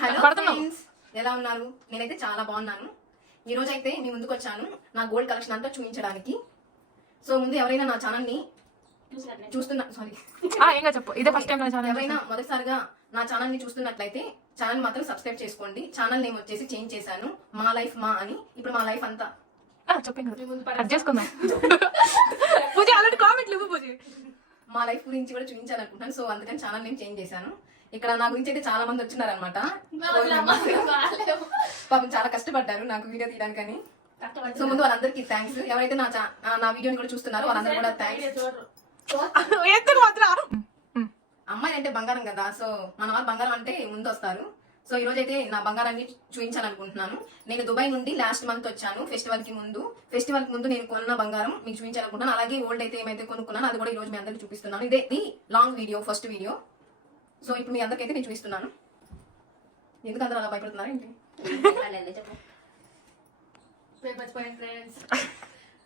Hello friends, ఎలా ఉన్నారు? నేనైతే చాలా బాగున్నాను. ఈ రోజు అయితే మీ ముందుకు వచ్చాను నా గోల్డ్ కలెక్షన్ అంతా చూపించడానికి. సో ముందు ఎవరైనా నా ఛానల్ ని ఎవరైనా మొదటిసారిగా నా ఛానల్ ని చూస్తున్నట్లయితే ఛానల్ మాత్రం సబ్స్క్రైబ్ చేసుకోండి. ఛానల్ నేమ్ వచ్చేసి చేంజ్ చేశాను, మా లైఫ్ మా అని. ఇప్పుడు మా లైఫ్ అంతా మా లైఫ్ గురించి కూడా చూపించాలనుకుంటున్నాను. సో అందుకని ఛానల్ నేమ్ చేంజ్ చేశాను. ఇక్కడ నా గురించి అయితే చాలా మంది వచ్చినారు అనమాట. పాపం చాలా కష్టపడ్డారు నాకు వీడియో తీయడానికని. సో ముందు వాళ్ళందరికీ థ్యాంక్స్. ఎవరైతే నా వీడియోని కూడా చూస్తున్నారో వాళ్ళందరూ కూడా థ్యాంక్స్. అమ్మాయి అంటే బంగారం కదా, సో మన వాళ్ళు బంగారం అంటే ముందు వస్తారు. సో ఈ రోజు అయితే నా బంగారాన్ని చూపించాలనుకుంటున్నాను. నేను దుబాయ్ నుండి లాస్ట్ మంత్ వచ్చాను. ఫెస్టివల్ కి ముందు నేను కొన్న బంగారం మీకు చూపించాలనుకుంటున్నాను. అలాగే ఓల్డ్ అయితే ఏమైతే కొనుక్కున్నాను అది కూడా ఈ రోజు మీ అందరికి చూపిస్తున్నాను. ఇదే long video, first video. So ఇప్పుడు మీ అందరికైతే నేను చూపిస్తున్నాను. ఎందుకు అందరూ అలా భయపడుతున్నారు ఏంటి?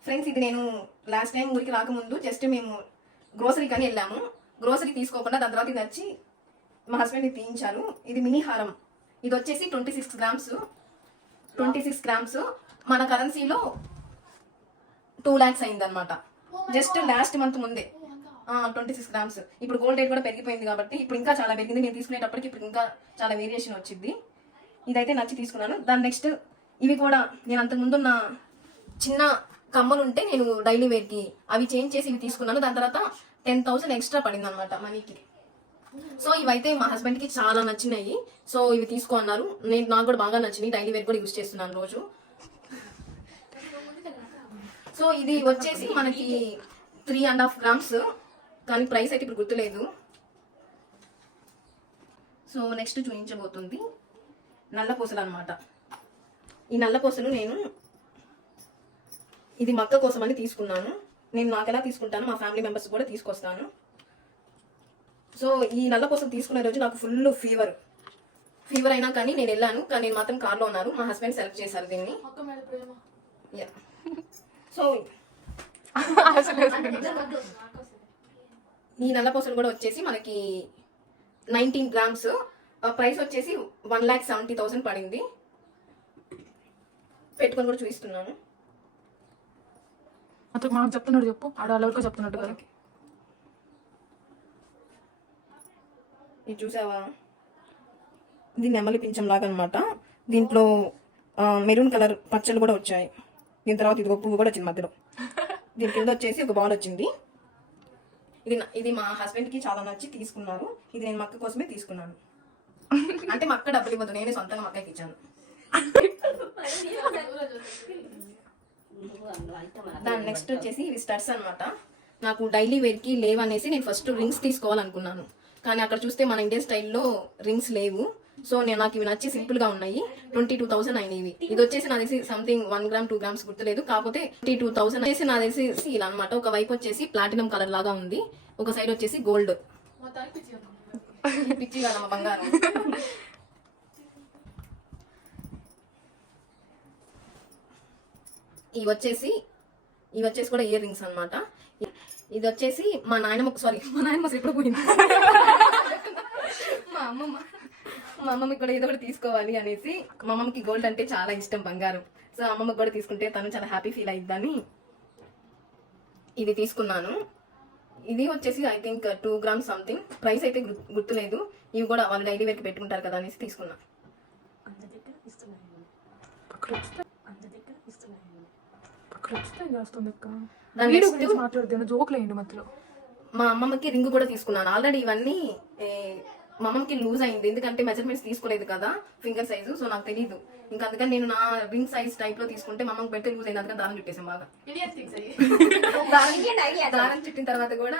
ఫ్రెండ్స్, ఇది నేను లాస్ట్ టైం ఊరికి రాకముందు జస్ట్ మేము గ్రోసరీ కానీ వెళ్ళాము. గ్రోసరీ తీసుకోకుండా దాని తర్వాత ఇది వచ్చి మా హస్బెండ్ ఇది తీయించారు. ఇది మినీ హారం. ఇది వచ్చేసి 26 గ్రామ్స్. మన కరెన్సీలో 2 lakhs అయింది అనమాట. జస్ట్ లాస్ట్ మంత్ ముందే 26 గ్రామ్స్. ఇప్పుడు గోల్డ్ రేట్ కూడా పెరిగిపోయింది కాబట్టి ఇప్పుడు ఇంకా చాలా పెరిగింది. నేను తీసుకునేటప్పటికి ఇప్పుడు ఇంకా చాలా వేరియేషన్ వచ్చింది. ఇదైతే నచ్చి తీసుకున్నాను. దాని నెక్స్ట్ ఇవి కూడా నేను అంతకుముందు ఉన్న చిన్న కమ్మలు ఉంటే నేను డైలీ వేర్కి అవి చేంజ్ చేసి ఇవి తీసుకున్నాను. దాని తర్వాత 10,000 ఎక్స్ట్రా పడింది అనమాట మనీకి. సో ఇవైతే మా హస్బెండ్ కి చాలా నచ్చినాయి. సో ఇవి తీసుకో అన్నారు. నాకు కూడా బాగా నచ్చినాయి. డైలీ వేర్ కూడా యూజ్ చేస్తున్నాను రోజు. సో ఇది వచ్చేసి మనకి 3.5 grams, కానీ ప్రైస్ అయితే ఇప్పుడు గుర్తులేదు. సో నెక్స్ట్ చూపించబోతుంది నల్ల పూసలు అనమాట. ఈ నల్ల పూసలు నేను ఇది మక్క కోసం అని తీసుకున్నాను. నేను నాకు ఎలా తీసుకుంటాను మా ఫ్యామిలీ మెంబర్స్ కూడా తీసుకొస్తాను. సో ఈ నల్ల పూసలు తీసుకునే రోజు నాకు ఫుల్ ఫీవర్ అయినా కానీ నేను వెళ్ళాను. కానీ నేను మాత్రం కార్లో ఉన్నారు. మా హస్బెండ్ సెలెక్ట్ చేశారు దీన్ని. సో ఈ నల్ల పూసలు కూడా వచ్చేసి మనకి 19 grams. ప్రైస్ వచ్చేసి 1,70,000 పడింది. పెట్టుకొని కూడా చూపిస్తున్నాను. మాకు చెప్తున్నాడు, చెప్పు ఆడవాళ్ళకి చెప్తున్నట్టు కదా. ఇది చూసావా? ఇది నెమలి పింఛం లాగా అనమాట. దీంట్లో మెరూన్ కలర్ పచ్చలు కూడా వచ్చాయి. దీని తర్వాత ఇది పువ్వు కూడా వచ్చింది మధ్యలో. దీని కింద వచ్చేసి ఒక బాల్ వచ్చింది. ఇది మా హస్బెండ్ కి చాలా నచ్చి తీసుకున్నారు. ఇది నేను మక్క కోసమే తీసుకున్నాను. అంటే మక్క డబ్బులు ఇవ్వదు, నేనే సొంతంగా మక్కకి ఇచ్చాను. దాని నెక్స్ట్ వచ్చేసి ఇవి స్టడ్స్ అనమాట. నాకు డైలీ వేర్ కి లేవు అనేసి నేను ఫస్ట్ రింగ్స్ తీసుకోవాలనుకున్నాను. కానీ అక్కడ చూస్తే మన ఇండియన్ స్టైల్లో రింగ్స్ లేవు. సో నాకు ఇవి నచ్చి సింపుల్ గా ఉన్నాయి. 22,000 అయినవి. ఇది వచ్చేసి నా తెలిసి సంథింగ్ 1 gram 2 grams గుర్తులేదు. కాకపోతే 22,000 వచ్చేసి నా తెలిసి ఇలా అనమాట. ఒక వైపు వచ్చేసి ప్లాటినం కలర్ లాగా ఉంది, ఒక సైడ్ వచ్చేసి గోల్డ్. పిచ్చి కాదమ్మ బంగారం. ఇవి వచ్చేసి కూడా ఇయర్ రింగ్స్ అనమాట. ఇది వచ్చేసి మా నాయనమ్మ ఎప్పుడు పోయింది. మా అమ్మమ్మకి కూడా ఏదో ఒకటి తీసుకోవాలి అనేసి, మా అమ్మమ్మకి గోల్డ్ అంటే చాలా ఇష్టం, బంగారం. సో అమ్మమ్మకి కూడా తీసుకుంటే తను చాలా హ్యాపీ ఫీల్ అయిద్దని ఇది తీసుకున్నాను. ఇది వచ్చేసి I think 2 grams something. Price అయితే గుర్తులేదు. ఇవి కూడా వాళ్ళు డైలీ వేర్కి పెట్టుకుంటారు కదా అనేసి తీసుకున్నా. మా అమ్మమ్మకి రింగ్ కూడా తీసుకున్నాను. ఆల్రెడీ ఇవన్నీ మా అమ్మకి లూజ్ అయింది, ఎందుకంటే మెజర్మెంట్స్ తీసుకోలేదు కదా ఫింగర్ సైజు. సో నాకు తెలియదు. ఇంకా అందుకని నేను నా రింగ్ సైజ్ టైప్ లో తీసుకుంటే మా అమ్మకి పెడితే లూజ్ అయింది. అందుకని దారం చుట్టేసాం బాగా. దారం చుట్టిన తర్వాత కూడా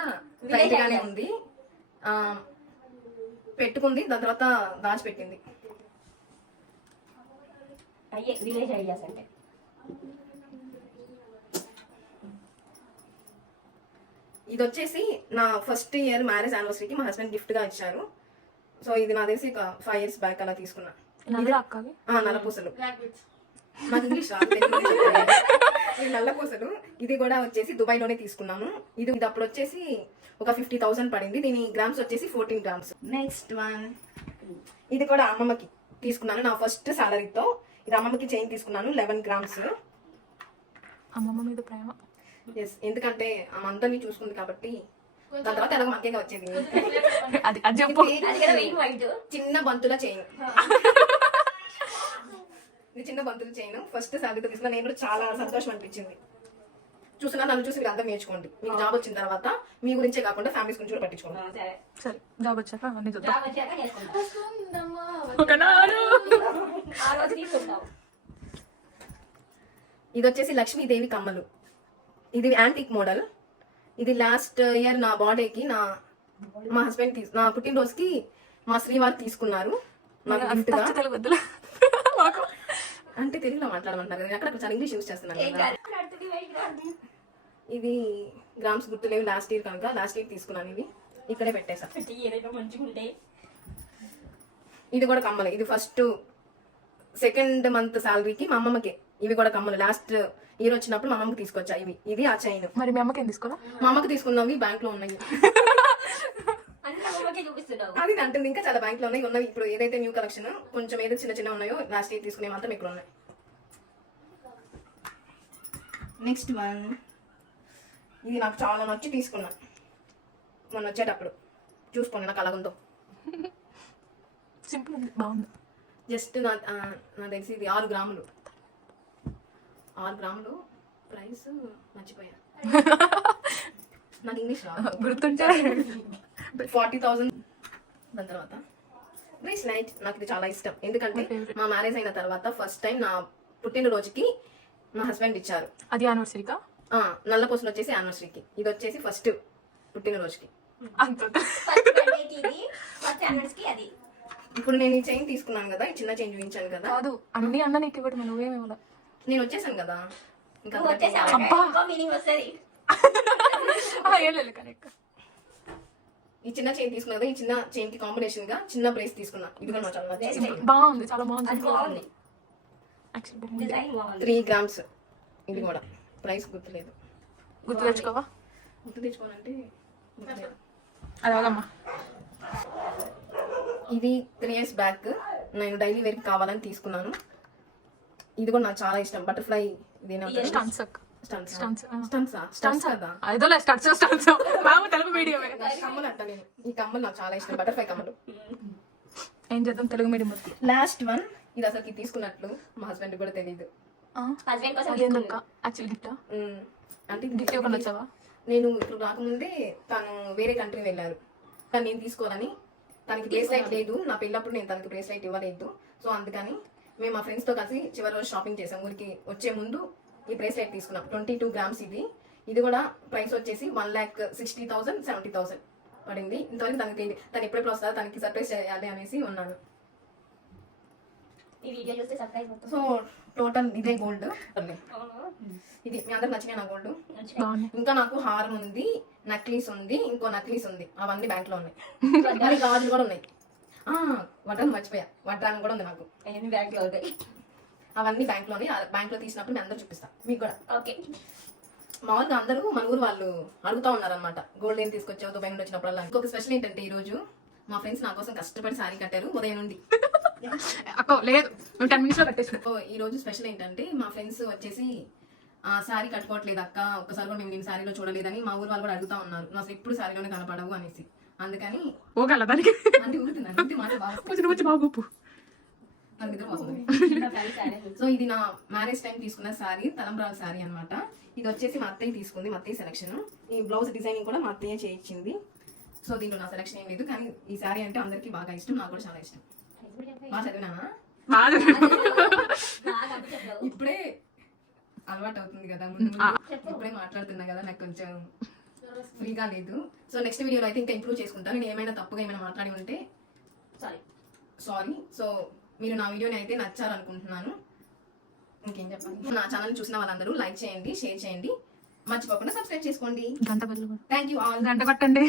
టైట్ గానే ఉంది. పెట్టుకుంది, దాని తర్వాత దాచిపెట్టింది. ఇది వచ్చేసి నా ఫస్ట్ ఇయర్ మ్యారేజ్ యానివర్సరీకి మా హస్బెండ్ గిఫ్ట్ గా ఇచ్చారు. సో ఇది నా తెలిసి ఒక 5 years బ్యాక్ అలా తీసుకున్నా. నల్ల పూసలు. నాకు ఇంగ్లీష్ నల్ల పూసలు. ఇది కూడా వచ్చేసి దుబాయ్ లోనే తీసుకున్నాను. ఇది అప్పుడు వచ్చేసి ఒక 50,000 పడింది. దీని గ్రామ్స్ వచ్చేసి 14 grams. నెక్స్ట్ వన్ ఇది కూడా అమ్మమ్మకి తీసుకున్నాను నా ఫస్ట్ సాలరీతో. ఇది అమ్మమ్మకి చైన్ తీసుకున్నాను 11 గ్రామ్స్. అమ్మమ్మ మీద ప్రేమ. ఎస్, ఎందుకంటే ఆమె అందరినీ చూసుకుంది కాబట్టి. దాని తర్వాత ఎలాగో మనకేగా వచ్చేది. అది అది చెప్పు. చిన్న బంతుల చైన్, ఇది చిన్న బంతుల చైన్ ఫస్ట్ సాలరీతో తీసుకున్నా. నేను కూడా చాలా సంతోషం అనిపించింది. చూస్తున్నా, నన్ను చూసి మీరు అందరూ నేర్చుకోండి. మీకు జాబ్ వచ్చిన తర్వాత మీ గురించే కాకుండా ఫ్యామిలీస్ గురించి కూడా పట్టించుకోండి. సరే, జాబ్ వచ్చాక అన్నీ చూద్దాం. ఇది వచ్చేసి లక్ష్మీదేవి కమ్మలు. ఇది యాంటిక్ మోడల్. ఇది లాస్ట్ ఇయర్ నా బర్త్డేకి మా హస్బెండ్ నా పుట్టినరోజుకి మా శ్రీవారు తీసుకున్నారు నాకు gift గా. తెలుగు వద్దులే. అంటే తెలుగులో మాట్లాడమంటారు కదా, అక్కడ చాలా ఇంగ్లీష్ యూస్ చేస్తున్నాను కదా. ఇది గ్రామ్స్ గుర్తులేవు, లాస్ట్ ఇయర్ కనుక లాస్ట్ ఇయర్ తీసుకున్నాను. ఇవి ఇక్కడే పెట్టేసా. ఇది కూడా కమ్మలు. ఇది ఫస్ట్ సెకండ్ మంత్ సాలరీకి మా అమ్మమ్మకి ఇవి కూడా కమ్మలు. లాస్ట్ ఇయర్ వచ్చినప్పుడు మా అమ్మకి తీసుకొచ్చా ఇవి. ఇది ఆ చైన్. మరి మీ అమ్మకి ఏం తీసుకోవాలా? మా అమ్మకి తీసుకున్నవి బ్యాంక్ లో ఉన్నాయి. అది అంటుంది, ఇంకా చాలా బ్యాంక్ లో ఉన్నాయి. ఇప్పుడు ఏదైతే న్యూ కలెక్షన్ కొంచెం ఏదో చిన్న చిన్న ఉన్నాయో లాస్ట్ ఇయర్ తీసుకునే మాత్రం ఇక్కడ ఉన్నాయి. నెక్స్ట్ వన్, ఇది నాకు చాలా నచ్చి తీసుకున్నా మొన్న వచ్చేటప్పుడు. చూసుకోండి నాకు అలాగుందో. సింపుల్ ఉంది, బాగుంది. జస్ట్ నాకు తెలిసి ఇది 6 గ్రాములు. 6 గ్రాములు ప్రైస్ మర్చిపోయా. నాకు ఇంగ్లీష్ రాదు. గుర్తుంటే 40,000. దాని తర్వాత బ్రేస్లైట్. నాకు ఇది చాలా ఇష్టం, ఎందుకంటే మా మ్యారేజ్ అయిన తర్వాత ఫస్ట్ టైం నా పుట్టినరోజుకి మా హస్బెండ్ ఇచ్చారు. అది యానివర్సరీకా? నల్ల పూసలు వచ్చేసి యానివర్సరీకి, ఇది వచ్చేసి ఫస్ట్ పుట్టినరోజుకి. అంత ఇప్పుడు నేను ఈ చైన్ తీసుకున్నాను కదా, ఈ చిన్న చైన్ చూపించాను కదా. కాదు, అన్ని అన్న నీకు ఇవ్వడం, నువ్వేమి ఇవ్వాల. నేను వచ్చేసాను కదా, ఇంకా కరెక్ట్. ఈ చిన్న చైన్ తీసుకున్నా కదా, ఈ చిన్న చైన్ కి కాంబినేషన్ గా చిన్న బ్రేస్ తీసుకున్నా. ఇది కూడా నాకు చాలా నచ్చింది. బాగుంది, చాలా బాగుంది. 3 గ్రామ్స్. ఇది కూడా ప్రైస్ గుర్తులేదు. గుర్తు తెచ్చుకోవా? గుర్తు తెచ్చుకోవాలంటే గుర్తులేదు. అది అవదమ్మా. ఇది 3 years బ్యాక్ నేను డైలీ వేర్ కావాలని తీసుకున్నాను. ఇది కూడా నాకు చాలా ఇష్టం. బటర్ఫ్లై. తెలుగు మీడియం. కమ్మలు అంట నేను. ఈ కమ్మలు నాకు చాలా ఇష్టం, బటర్ఫ్లై కమ్మలు. ఏం చేద్దాం, తెలుగు మీడియం. లాస్ట్ వన్, ఇది అసలు తీసుకున్నట్లు మా హస్బెండ్ కూడా తెలియదు. అంటే గిఫ్ట్ ఇవ్వకుండా వచ్చావా? నేను ఇప్పుడు రాకముందే తను వేరే కంట్రీ వెళ్ళారు, కానీ నేను తీసుకోవాలని. తనకి బ్రేస్లైట్ లేదు, నా పెళ్ళప్పుడు నేను తనకి బ్రేస్లైట్ ఇవ్వలేదు. సో అందుకని మేము మా ఫ్రెండ్స్ తో కలిసి చివరి రోజు షాపింగ్ చేసాం. ఊరికి వచ్చే ముందు ఈ బ్రేస్లైట్ తీసుకున్నాం. 22 గ్రామ్స్ ఇది. ఇది కూడా ప్రైస్ వచ్చేసి 1,60,000 70,000 పడింది. ఇంతవరకు తనకి తను ఎప్పుడెప్పుడు వస్తుందో తనకి సర్ప్రైజ్ చేయాలి అనేసి ఉన్నాను. సో టోటల్ ఇదే గోల్డ్. ఇది మీ అందరికి నచ్చినాయి నా గోల్డ్. ఇంకా నాకు హారం ఉంది, నక్లీస్ ఉంది, ఇంకో నక్లీస్ ఉంది. అవన్నీ బ్యాంక్ లో ఉన్నాయి. మరి గాజులు కూడా ఉన్నాయి. వడ్డాను మర్చిపోయా, వడ్డాను కూడా ఉంది నాకు. అవన్నీ బ్యాంక్ లోనే. బ్యాంక్ లో తీసినప్పుడు నేను అందరూ చూపిస్తా మీకు కూడా. మామూలుగా అందరూ మన ఊరు వాళ్ళు అడుగుతా ఉన్నారు అనమాట, గోల్డ్ ఏం తీసుకొచ్చావు దుబాయ్ నుండి వచ్చినప్పుడల్లా. ఇంకొక స్పెషల్ ఏంటంటే ఈ రోజు మా ఫ్రెండ్స్ నా కోసం కష్టపడి శారీ కట్టారు ఉదయం నుండి. లేదు 10 minutes లో కట్టేసి. ఈ రోజు స్పెషల్ ఏంటంటే మా ఫ్రెండ్స్ వచ్చేసి శారీ కట్టుకోవట్లేదు అక్క, ఒక్కసారి కూడా మేము నేను శారీలో చూడలేదని మా ఊరు వాళ్ళు కూడా అడుగుతా ఉన్నారు. నువ్వు అసలు ఎప్పుడు శారీలోనే కనపడవు అనేసి. అందుకని దానికి అంటే ఊరుతున్నాను మాట బాగా. సో ఇది నా మ్యారేజ్ టైం తీసుకున్న శారీ, తలంబ్రాల శారీ అనమాట. ఇది వచ్చేసి మా అత్తయ్య తీసుకుంది, మా అత్తయ్య సెలక్షన్. ఈ బ్లౌజ్ డిజైనింగ్ కూడా మా అత్తయ్య చేయించింది. సో దీంట్లో నా సెలక్షన్ ఏం లేదు, కానీ ఈ శారీ అంటే అందరికీ బాగా ఇష్టం, నాకు కూడా చాలా ఇష్టం. బాగా చదివినా ఇప్పుడే అలవాటు అవుతుంది కదా, ఇప్పుడే మాట్లాడుతున్నా కదా, నాకు కొంచెం ఫ్రీగా లేదు. సో నెక్స్ట్ వీడియోలో అయితే ఇంకా ఇంప్రూవ్ చేసుకుంటాను. నేను ఏమైనా తప్పుగా ఏమైనా మాట్లాడి ఉంటే సారీ. సో మీరు నా వీడియోని అయితే నచ్చాలనుకుంటున్నాను. ఇంకేం చెప్పాలి, నా ఛానల్ చూసిన వాళ్ళందరూ లైక్ చేయండి, షేర్ చేయండి, మర్చిపోకుండా సబ్స్క్రైబ్ చేసుకోండి. గంట బెల్లు. Thank you all. గంట కొట్టండి.